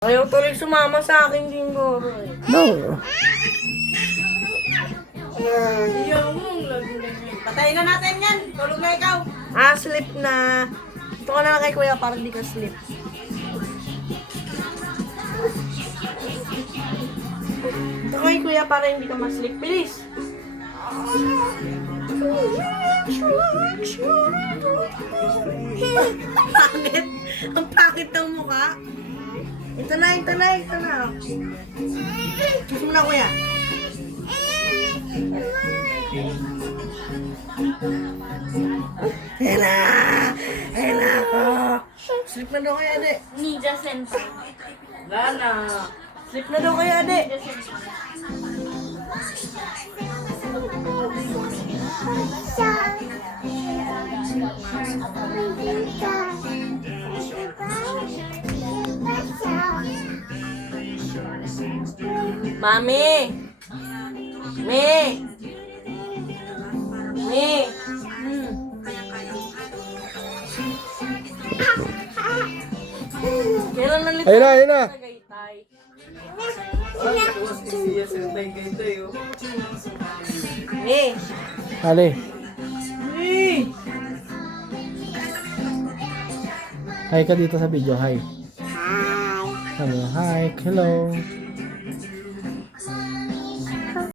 Ayaw tuloy sumama sa akin din ko. No. Ayaw mo, Patayin na natin yan. Tulog na ikaw. sleep na. Ito ka na lang kay kuya para di ka sleep. Ito kay kuya para hindi ka ma-sleep. Bilis! Pangit! Ang pangit ng mukha. Ito na. Kiss mo na kuya. Hela ako. Sleep na daw kaya, ade. Ninja Senpai. Wala na. Sleep na daw kaya, ade. Mami! Me! Kailan nalit Ayun na. Tagaytay? Me! Ali. Me! Hi ka dito sa video. Hi. Hello. Hi. Hello.